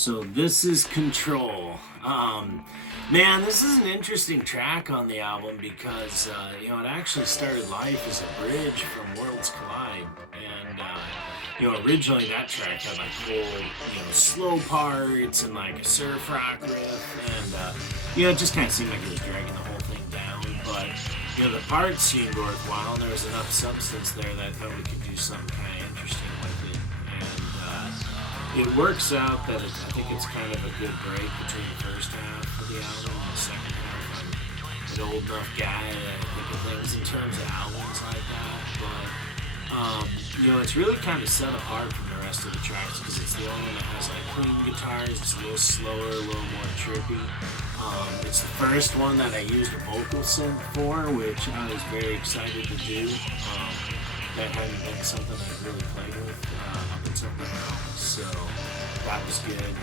So this is Control. Man, this is an interesting track on the album because it actually started life as a bridge from Worlds Collide, and originally that track had like whole slow parts and like a surf rock riff, and it just kind of seemed like it was dragging the whole thing down. But the parts seemed worthwhile, and there was enough substance there that I thought we could do something kind of interesting with it. And it works out that I think it's kind of a good break between the first half of the album and the second half. I'm an old enough guy that I think of things in terms of albums like that, but it's really kind of set apart from the rest of the tracks because it's the only one that has like clean guitars. It's a little slower, a little more trippy. It's the first one that I used a vocal synth for, which I was very excited to do. That hadn't been something I'd really played with up until now, so that was good.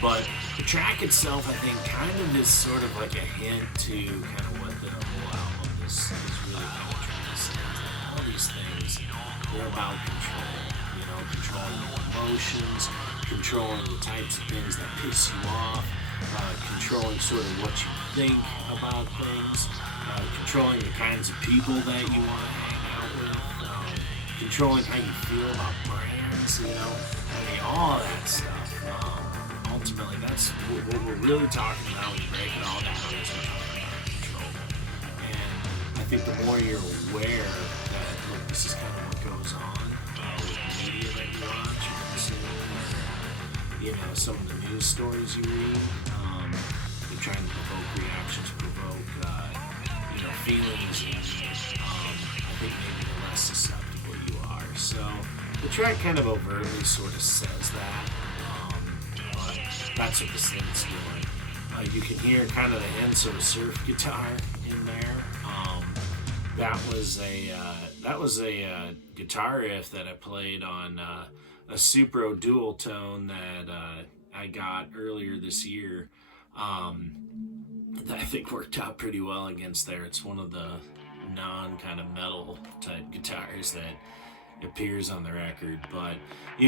But the track itself, I think, kind of is sort of like a hint to kind of what the whole album is really kind of trying to say. All these things, they're about control. Controlling your emotions, controlling the types of things that piss you off, controlling sort of what you think about things, controlling the kinds of people that you want to hang out with, controlling how you feel about brands, all of that stuff. Ultimately, that's what we're really talking about when you break it all down is we're talking about control. And I think the more you're aware that, look, this is kind of what goes on with the media that you watch or consume, or, some of the news stories you read, you're trying to provoke reactions, provoke, feelings, and I think maybe the less susceptible you are. So the track kind of overtly sort of says that. That's what the synth's doing. You can hear kind of the hints of a surf guitar in there. That was a guitar riff that I played on a Supro dual tone that I got earlier this year. That I think worked out pretty well against there. It's one of the non kind of metal type guitars that appears on the record, but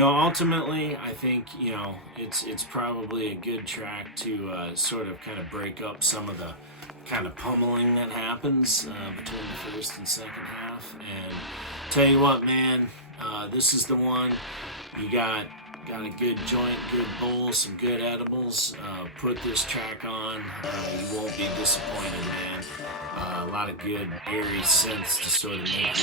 ultimately I think it's probably a good track to sort of kind of break up some of the kind of pummeling that happens between the first and second half. And tell you what, man, this is the one. You got a good joint, good bowl, some good edibles. Put this track on, you won't be disappointed, man. A lot of good airy synths to sort of make